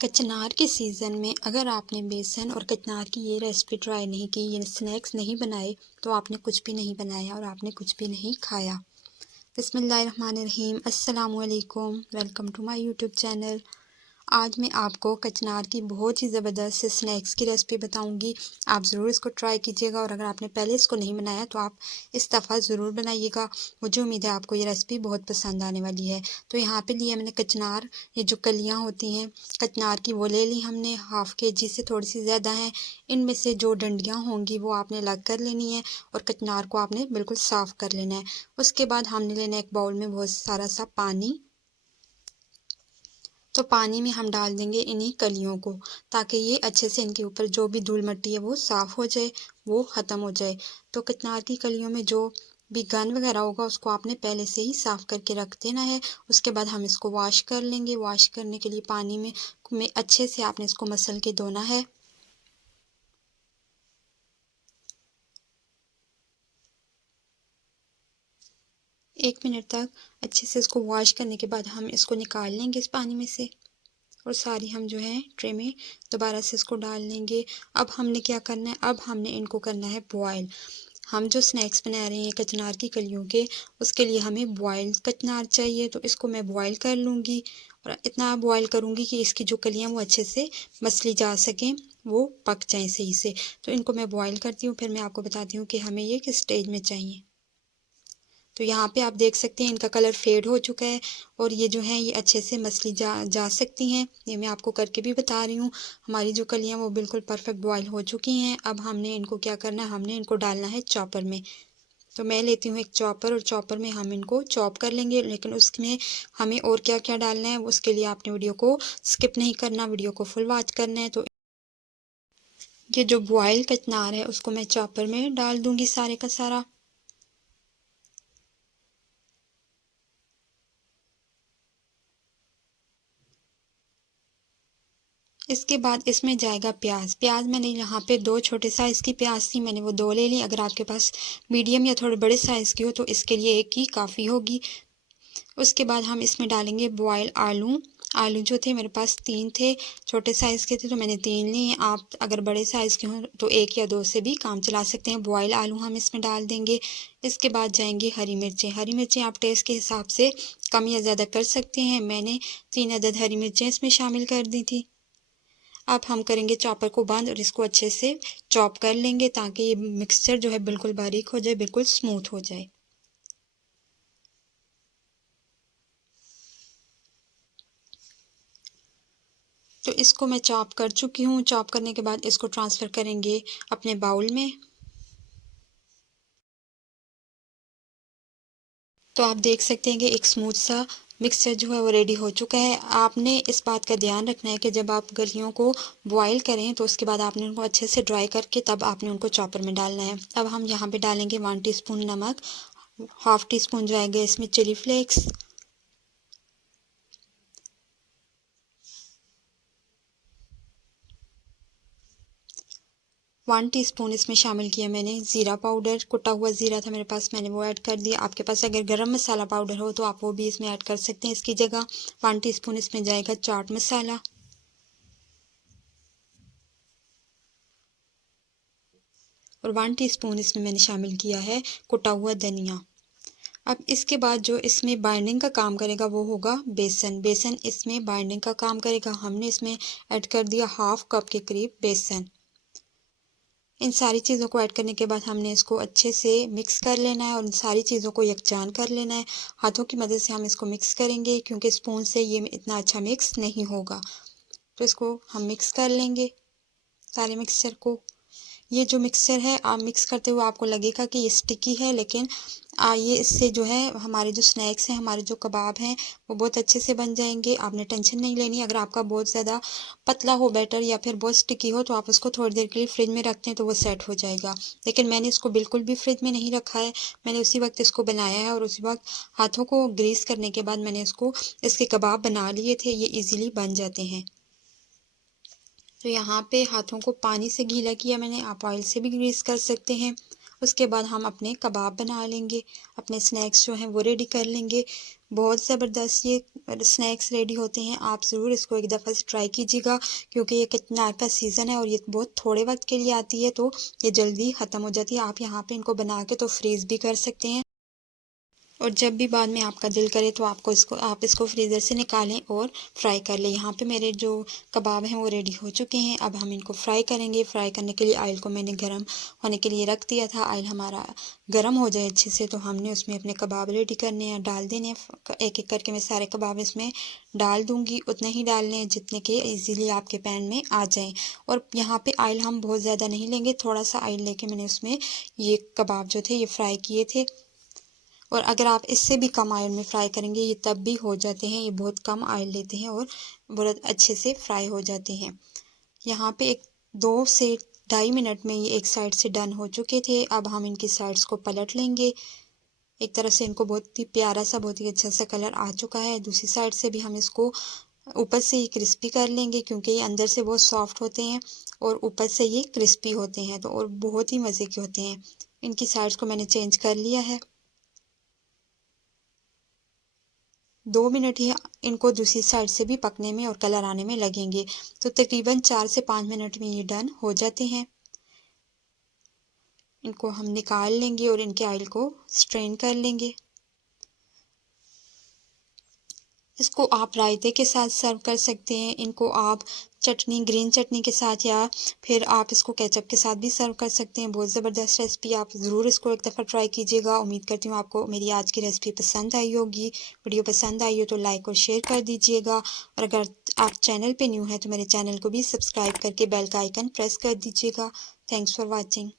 कचनार के सीज़न में अगर आपने बेसन और कचनार की ये रेसिपी ट्राई नहीं की, ये स्नैक्स नहीं बनाए, तो आपने कुछ भी नहीं बनाया और आपने कुछ भी नहीं खाया। बिस्मिल्लाहिर्रहमानिर्रहीम, अस्सलामु अलैकुम, welcome to my YouTube channel. आज मैं आपको कचनार की बहुत ही ज़बरदस्त से स्नैक्स की रेसिपी बताऊंगी। आप ज़रूर इसको ट्राई कीजिएगा और अगर आपने पहले इसको नहीं बनाया तो आप इस दफ़ा ज़रूर बनाइएगा। मुझे उम्मीद है आपको ये रेसिपी बहुत पसंद आने वाली है। तो यहाँ पे लिए मैंने कचनार, ये जो कलियाँ होती हैं कचनार की वो ले ली हमने, हाफ़ केजी से थोड़ी सी ज़्यादा हैं। इनमें से जो डंडियाँ होंगी वो आपने अलग कर लेनी है और कचनार को आपने बिल्कुल साफ़ कर लेना है। उसके बाद हमने लेना है एक बाउल में बहुत सारा सा पानी। तो पानी में हम डाल देंगे इन्हीं कलियों को, ताकि ये अच्छे से इनके ऊपर जो भी धूल मिट्टी है वो साफ़ हो जाए, वो ख़त्म हो जाए। तो कचनार की कलियों में जो भी गंद वगैरह होगा उसको आपने पहले से ही साफ़ करके रख देना है। उसके बाद हम इसको वॉश कर लेंगे। वॉश करने के लिए पानी में अच्छे से आपने इसको मसल के धोना है। एक मिनट तक अच्छे से इसको वॉश करने के बाद हम इसको निकाल लेंगे इस पानी में से, और सारी हम जो है ट्रे में दोबारा से इसको डाल लेंगे। अब हमने क्या करना है, अब हमने इनको करना है बॉयल। हम जो स्नैक्स बना रहे हैं कचनार की कलियों के, उसके लिए हमें बॉयल कचनार चाहिए। तो इसको मैं बॉयल कर लूँगी और इतना बॉयल करूँगी कि इसकी जो कलियाँ वो अच्छे से मसली जा सकें, वो पक जाएँ सही से। तो इनको मैं बॉयल करती हूँ, फिर मैं आपको बताती हूँ कि हमें ये किस स्टेज में चाहिए। तो यहाँ पे आप देख सकते हैं इनका कलर फेड हो चुका है और ये जो है ये अच्छे से मसली जा सकती हैं। ये मैं आपको करके भी बता रही हूँ। हमारी जो कलियाँ वो बिल्कुल परफेक्ट बॉयल हो चुकी हैं। अब हमने इनको क्या करना है, हमने इनको डालना है चॉपर में। तो मैं लेती हूँ एक चॉपर और चॉपर में हम इनको चॉप कर लेंगे। लेकिन उसमें हमें और क्या क्या डालना है उसके लिए आपने वीडियो को स्किप नहीं करना, वीडियो को फुल वॉच करना है। तो ये जो बॉयल कचनार है उसको मैं चॉपर में डाल दूँगी सारे का सारा। इसके बाद इसमें जाएगा प्याज। प्याज मैंने यहाँ पे 2 छोटे साइज़ की प्याज थी, मैंने वो 2 ले ली। अगर आपके पास मीडियम या थोड़े बड़े साइज़ की हो तो इसके लिए एक ही काफ़ी होगी। उसके बाद हम इसमें डालेंगे बॉयल आलू। आलू जो थे मेरे पास 3 थे, छोटे साइज़ के थे तो मैंने 3 लिए। आप अगर बड़े साइज़ के हों तो 1 या 2 से भी काम चला सकते हैं। बॉयल आलू हम इसमें डाल देंगे। इसके बाद जाएंगी हरी मिर्चें। हरी मिर्चें आप टेस्ट के हिसाब से कम या ज़्यादा कर सकते हैं। मैंने 3 अदद हरी मिर्चें इसमें शामिल कर दी थी। अब हम करेंगे चॉपर को बंद और इसको अच्छे से चॉप कर लेंगे, ताकि ये मिक्सचर जो है बिल्कुल बारीक हो जाए, बिल्कुल स्मूथ हो जाए। तो इसको मैं चॉप कर चुकी हूँ। चॉप करने के बाद इसको ट्रांसफ़र करेंगे अपने बाउल में। तो आप देख सकते हैं कि एक स्मूथ सा मिक्सचर जो है वो रेडी हो चुका है। आपने इस बात का ध्यान रखना है कि जब आप गलियों को बॉईल करें तो उसके बाद आपने उनको अच्छे से ड्राई करके तब आपने उनको चॉपर में डालना है। अब हम यहाँ पे डालेंगे 1 टीस्पून नमक, हाफ़ टी स्पून जाएगा इसमें चिली फ्लेक्स, 1 टीस्पून इसमें शामिल किया मैंने ज़ीरा पाउडर। कुटा हुआ ज़ीरा था मेरे पास, मैंने वो ऐड कर दिया। आपके पास अगर गरम मसाला पाउडर हो तो आप वो भी इसमें ऐड कर सकते हैं इसकी जगह। 1 टीस्पून इसमें जाएगा चाट मसाला और 1 टीस्पून इसमें मैंने शामिल किया है कुटा हुआ धनिया। अब इसके बाद जो इसमें बाइंडिंग का काम करेगा वो होगा बेसन। बेसन इसमें बाइंडिंग का काम करेगा। हमने इसमें ऐड कर दिया हाफ़ कप के करीब बेसन। इन सारी चीज़ों को ऐड करने के बाद हमने इसको अच्छे से मिक्स कर लेना है और इन सारी चीज़ों को यकजान कर लेना है। हाथों की मदद से हम इसको मिक्स करेंगे, क्योंकि स्पून से ये इतना अच्छा मिक्स नहीं होगा। तो इसको हम मिक्स कर लेंगे सारे मिक्सचर को। ये जो मिक्सचर है आप मिक्स करते हुए आपको लगेगा कि ये स्टिकी है, लेकिन ये इससे जो है हमारे जो स्नैक्स हैं, हमारे जो कबाब हैं वो बहुत अच्छे से बन जाएंगे। आपने टेंशन नहीं लेनी। अगर आपका बहुत ज़्यादा पतला हो बैटर या फिर बहुत स्टिकी हो तो आप उसको थोड़ी देर के लिए फ्रिज में रखते हैं तो वो सेट हो जाएगा। लेकिन मैंने इसको बिल्कुल भी फ्रिज में नहीं रखा है, मैंने उसी वक्त इसको बनाया है और उसी वक्त हाथों को ग्रीस करने के बाद मैंने इसके कबाब बना लिए थे। ये ईज़िली बन जाते हैं। तो यहाँ पे हाथों को पानी से गीला किया मैंने, आप ऑयल से भी ग्रीस कर सकते हैं। उसके बाद हम अपने कबाब बना लेंगे, अपने स्नैक्स जो हैं वो रेडी कर लेंगे। बहुत ज़बरदस्त ये स्नैक्स रेडी होते हैं। आप ज़रूर इसको एक दफ़ा से ट्राई कीजिएगा, क्योंकि ये कचनार का सीज़न है और ये बहुत थोड़े वक्त के लिए आती है, तो ये जल्दी ख़त्म हो जाती है। आप यहाँ पे इनको बना के तो फ्रीज़ भी कर सकते हैं, और जब भी बाद में आपका दिल करे तो आप इसको फ्रीज़र से निकालें और फ्राई कर लें। यहाँ पे मेरे जो कबाब हैं वो रेडी हो चुके हैं। अब हम इनको फ्राई करेंगे। फ्राई करने के लिए ऑयल को मैंने गर्म होने के लिए रख दिया था। ऑयल हमारा गर्म हो जाए अच्छे से तो हमने उसमें अपने कबाब रेडी करने हैं, डाल देने हैं। एक एक करके मैं सारे कबाब इसमें डाल दूँगी। उतने ही डालने हैं जितने के ईज़िली आपके पैन में आ जाएँ। और यहाँ पे ऑयल हम बहुत ज़्यादा नहीं लेंगे, थोड़ा सा ऑयल लेके मैंने उसमें ये कबाब जो थे ये फ्राई किए थे। और अगर आप इससे भी कम ऑयल में फ्राई करेंगे ये तब भी हो जाते हैं। ये बहुत कम ऑयल लेते हैं और बहुत अच्छे से फ्राई हो जाते हैं। यहाँ पे 2 से 2.5 मिनट में ये एक साइड से डन हो चुके थे। अब हम इनकी साइड्स को पलट लेंगे। एक तरफ से इनको बहुत ही प्यारा सा, बहुत ही अच्छा सा कलर आ चुका है। दूसरी साइड से भी हम इसको ऊपर से ये क्रिस्पी कर लेंगे, क्योंकि ये अंदर से बहुत सॉफ्ट होते हैं और ऊपर से ये क्रिस्पी होते हैं, तो और बहुत ही मज़े के होते हैं। इनकी साइड्स को मैंने चेंज कर लिया है। 2 मिनट ही इनको दूसरी साइड से भी पकने में और कलर आने में लगेंगे, तो तकरीबन 4 से 5 मिनट में ये डन हो जाते हैं। इनको हम निकाल लेंगे और इनके ऑयल को स्ट्रेन कर लेंगे। इसको आप रायते के साथ सर्व कर सकते हैं। इनको आप चटनी, ग्रीन चटनी के साथ, या फिर आप इसको केचप के साथ भी सर्व कर सकते हैं। बहुत ज़बरदस्त रेसिपी, आप ज़रूर इसको एक दफ़ा ट्राई कीजिएगा। उम्मीद करती हूँ आपको मेरी आज की रेसिपी पसंद आई होगी। वीडियो पसंद आई हो तो लाइक और शेयर कर दीजिएगा, और अगर आप चैनल पे न्यू हैं तो मेरे चैनल को भी सब्सक्राइब करके बेल का आइकन प्रेस कर दीजिएगा। Thanks for watching.